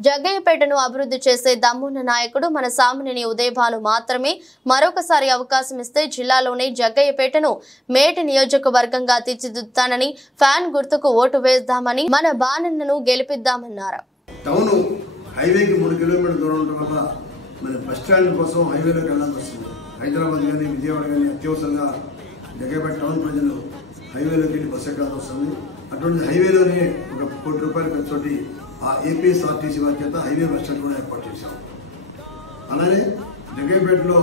జగ్గయ్యపేటను అభివృద్ధి చేసే దమ్మున్న నాయకుడు మన సామాన్యుని ఉదయభాను మాత్రమే. మరొకసారి అవకాశం ఇస్తే జిల్లాలోనే జగ్గయ్యపేటను మేటి నియోజకవర్గంగా తీర్చిదిద్దుతానని, ఫ్యాన్ గుర్తుకు ఓటు వేద్దామని, మన బాణన్నను గెలిపిద్దామన్నారు. టౌన్ హైవేకి 3 కిలోమీటర్ల దూరం ఉండడం వల్ల మన బస్ స్టాండ్ కోసం హైవేలోకి వెళ్ళాల్సి వస్తుంది. హైదరాబాద్ కానీ విజయవాడ కానీ అత్యవసరంగా జగ్గయ్యపేట టౌన్ ప్రజలు హైవేలోకి వెళ్ళి బస్సు ఎక్కాల్సి వస్తుంది. అటువంటి హైవేలోనే ఒక ₹1 కోటి ఖర్చుతోటి ఆ ఏపీఎస్ఆర్టీసీ వారి చేత హైవే బస్ స్టాండ్ కూడా ఏర్పాటు చేశాం. అలానే జగ్గయ్యపేటలో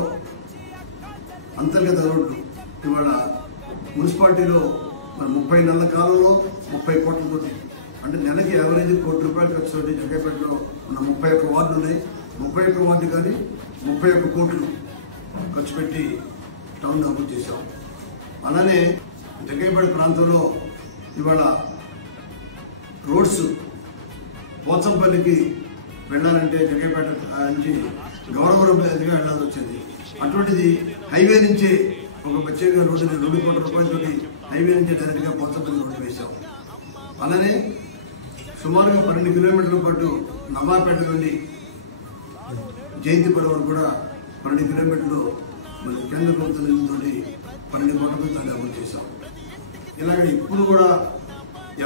అంతర్గత రోడ్లు ఇవాళ మున్సిపాలిటీలో మన 30 నెలల కాలంలో 30 కోట్లతోటి, అంటే నెలకి యావరేజ్ ₹1 కోటి ఖర్చుతోటి జగ్గయ్యపేటలో ఉన్న 31 వార్డులు ఉన్నాయి. 31 వార్డు కానీ 31 కోట్లు ఖర్చు పెట్టి టౌన్ అభివృద్ధి చేశాం. అలానే జగ్గయ్యపేట ప్రాంతంలో ఇవాళ రోడ్స్ పోచంపల్లికి వెళ్ళాలంటే జగ్గయ్యపేట నుంచి గౌరవరం మీదుగా వెళ్ళాల్సి వచ్చింది. అటువంటిది హైవే నుంచి ఒక ప్రత్యేక రోడ్డుని ₹2 కోట్ల హైవే నుంచి డైరెక్ట్గా పోచంపల్లి రోడ్డు వేశాం. అలానే సుమారుగా 12 కిలోమీటర్ల పాటు నవాపేట నుండి జయంతిపురం వరకు కూడా 12 కిలోమీటర్లు మన కేంద్ర ప్రభుత్వం నిధులతో 12 కోట్లతో దాన్ని అమలు చేశాం. ఇలాగ ఇప్పుడు కూడా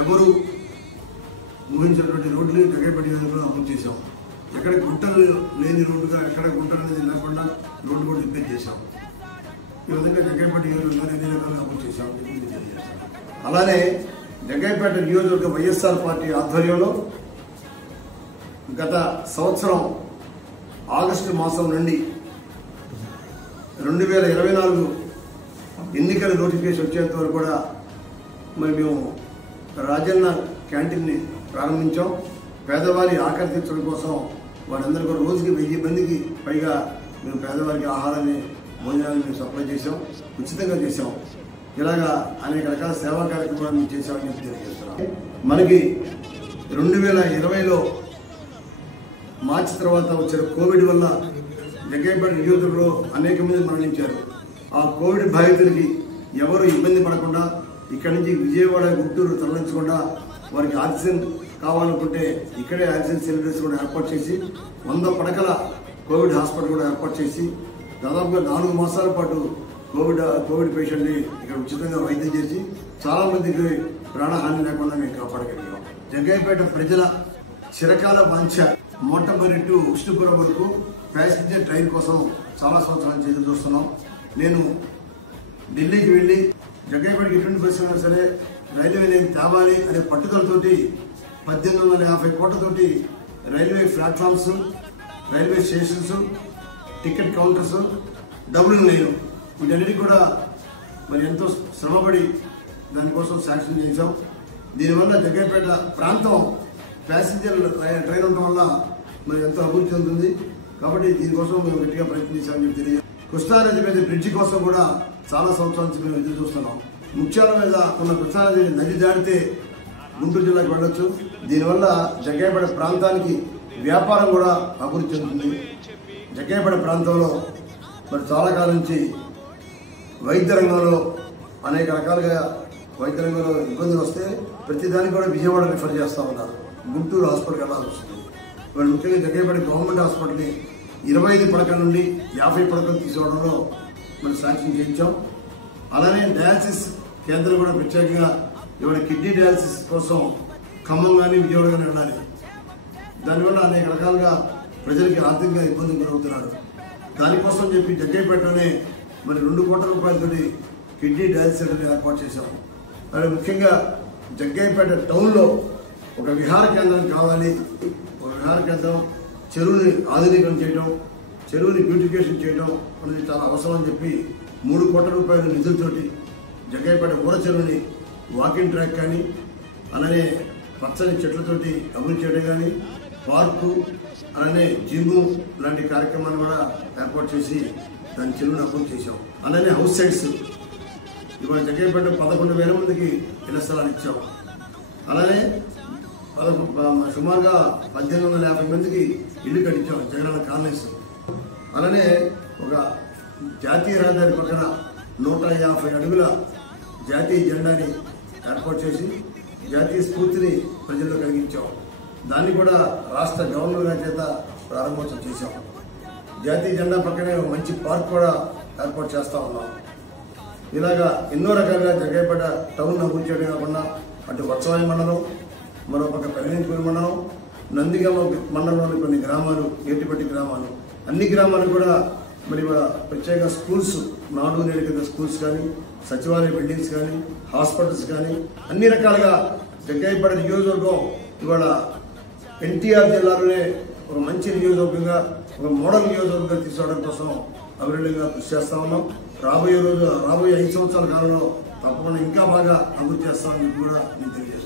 ఎవరు ఊహించినటువంటి రోడ్లు జగ్గయ్యపేట నియోజకవర్గంలో అమలు చేశాం. ఎక్కడ గుంటలు లేని రోడ్డుగా, ఎక్కడ గుంటలు అనేది లేకుండా రోడ్డు కూడా రిపేర్ చేశాం. ఈ విధంగా జగ్గయ్యపేట నియోజకవర్గంలో అన్ని రకాలుగా అమలు చేశాం. అలానే జగ్గయ్యపేట నియోజకవర్గ వైఎస్ఆర్ పార్టీ ఆధ్వర్యంలో గత సంవత్సరం ఆగస్టు మాసం నుండి 2024 ఎన్నికల నోటిఫికేషన్ వచ్చేంత వరకు కూడా మరి మేము రాజన్న క్యాంటీన్ని ప్రారంభించాం. పేదవారి ఆకలి తీర్చడం కోసం వారందరూ కూడా రోజుకి 1000 మందికి పైగా మేము పేదవారికి ఆహారాన్ని, భోజనాన్ని మేము సప్లై చేసాం, ఉచితంగా చేసాం. ఇలాగా అనేక రకాల సేవా కార్యక్రమాలు మేము చేసామని చెప్పి తెలియజేస్తున్నాం. మనకి 2020లో మార్చి తర్వాత వచ్చిన కోవిడ్ వల్ల జగ్గయ్యపేట నియోజకవర్గంలో అనేక మంది మరణించారు. ఆ కోవిడ్ బాధితులకి ఎవరు ఇబ్బంది పడకుండా ఇక్కడి నుంచి విజయవాడ, గుంటూరు తరలించకుండా వారికి ఆక్సిజన్ కావాలనుకుంటే ఇక్కడే ఆక్సిజన్ సిలిండర్స్ కూడా ఏర్పాటు చేసి 100 పడకల కోవిడ్ హాస్పిటల్ కూడా ఏర్పాటు చేసి దాదాపుగా 4 మాసాల పాటు కోవిడ్ పేషెంట్ని ఇక్కడ ఉచితంగా వైద్యం చేసి చాలా మందికి ప్రాణహాని లేకుండా మేము కాపాడగలిగాం. జగ్గయ్యపేట ప్రజల చిరకాల వాంఛ మోటమరి టు విష్ణుపురం వరకు ప్యాసింజర్ ట్రైన్ కోసం చాలా సంవత్సరాల నుంచి ఎదురు చూస్తున్నాం. నేను ఢిల్లీకి వెళ్ళి జగ్గయ్యపేటకి ఎటువంటి పరిస్థితున్నా సరే రైల్వే లైన్ తేవాలి అనే పట్టుదలతోటి 1850 కోట్లతోటి railway platforms, railway stations, ticket counters, double line వీటన్నిటికీ కూడా మరి ఎంతో శ్రమపడి దానికోసం శాంక్షన్ చేశాం. దీనివల్ల జగ్గయ్యపేట ప్రాంతం ప్యాసింజర్ ట్రైన్ ఉండటం వల్ల మరి ఎంతో అభివృద్ధి చెందుతుంది. కాబట్టి దీనికోసం మేము గట్టిగా ప్రయత్నించామని చెప్పి తెలియదు. కృష్ణానది మీద బ్రిడ్జి కోసం కూడా చాలా సంవత్సరాల నుంచి మేము ఎదురు చూస్తున్నాం. ముఖ్యాల మీద ఉన్న కృష్ణానది నది దాటితే గుంటూరు జిల్లాకు వెళ్ళొచ్చు. దీనివల్ల జగ్గయ్యపేట ప్రాంతానికి వ్యాపారం కూడా అభివృద్ధి చెందుతుంది. జగ్గయ్యపేట ప్రాంతంలో మరి చాలా కాలం నుంచి వైద్య రంగంలో అనేక రకాలుగా వైద్య రంగంలో ఇబ్బందులు వస్తే ప్రతిదానికి కూడా విజయవాడ రిఫర్ చేస్తూ ఉన్నారు. గుంటూరు హాస్పిటల్కి వెళ్ళాల్సి వస్తుంది. వాళ్ళు ముఖ్యంగా జగ్గయ్యపేట గవర్నమెంట్ హాస్పిటల్ని 25 పడకల నుండి 50 పడకలు తీసుకోవడంలో మనం శాంక్షన్ చేయించాం. అలానే డయాలసిస్ కేంద్రం కూడా ప్రత్యేకంగా ఇవాళ కిడ్నీ డయాలసిస్ కోసం ఖమ్మం కానీ విజయవాడ కానీ వెళ్ళాలి. దానివల్ల అనేక రకాలుగా ప్రజలకి ఆర్థికంగా ఇబ్బందులు గురవుతున్నారు. దానికోసం చెప్పి జగ్గయ్యపేటలోనే మరి ₹2 కోట్ల కిడ్నీ డయాలసిస్ సెంటర్ ఏర్పాటు చేశాం. అలాగే ముఖ్యంగా జగ్గయ్యపేట టౌన్లో ఒక విహార కేంద్రం కావాలి. ఒక విహార కేంద్రం, చెరువుని ఆధునీకరణ చేయడం, చెరువుని బ్యూటిఫికేషన్ చేయడం అనేది చాలా అవసరం అని చెప్పి ₹3 కోట్ల నిధులతోటి జగ్గయ్యపేట ఊర చెరువుని వాకింగ్ ట్రాక్ కానీ, అలానే పచ్చని చెట్లతోటి అభివృద్ధి చేయడం కానీ, పార్కు, అలానే జిమ్ లాంటి కార్యక్రమాలు కూడా ఏర్పాటు చేసి దాని చెరువుని అభివృద్ధి చేశాం. అలానే హౌస్ సైట్స్ ఇవాళ జగ్గయ్యపేట 11,000 మందికి ఇళ్ల స్థలాలు ఇచ్చాం. అలానే సుమారుగా 1850 మందికి ఇల్లు కట్టించాం జగనన్న కాలనీస్. అలానే ఒక జాతీయ రహదారి పక్కన 150 అడుగుల జాతీయ జెండాని ఏర్పాటు చేసి జాతీయ స్ఫూర్తిని ప్రజల్లో కలిగించాం. దాన్ని కూడా రాష్ట్ర గవర్నర్ గారి చేత ప్రారంభోత్సవం చేశాం. జాతీయ జెండా పక్కనే మంచి పార్క్ కూడా ఏర్పాటు చేస్తూ ఉన్నాం. ఇలాగా ఎన్నో రకాలుగా జగ్గయ్యపేట టౌన్ అభివృద్ధి చేయడం కాకుండా అటు వత్సవాయి మండలం, మరోపక్క పెళ్ళింపురి మండలం, నందిగామ మండలంలోని కొన్ని గ్రామాలు, ఏటిపట్టి గ్రామాలు, అన్ని గ్రామాలు కూడా మరి ప్రత్యేక స్కూల్స్, నాడు నేడు కింద స్కూల్స్ కానీ, సచివాలయ బిల్డింగ్స్ కానీ, హాస్పిటల్స్ కానీ అన్ని రకాలుగా జగ్గయ్యపేట నియోజకవర్గం ఇవాళ ఎన్టీఆర్ జిల్లాలోనే ఒక మంచి నియోజకవర్గంగా, ఒక మోడల్ నియోజకవర్గంగా తీసుకోవడం కోసం అభివృద్ధిగా కృషి చేస్తా ఉన్నాం. రాబోయే 5 సంవత్సరాల కాలంలో తప్పకుండా ఇంకా బాగా అభివృద్ధి చేస్తామని కూడా నేను తెలియజేస్తాను.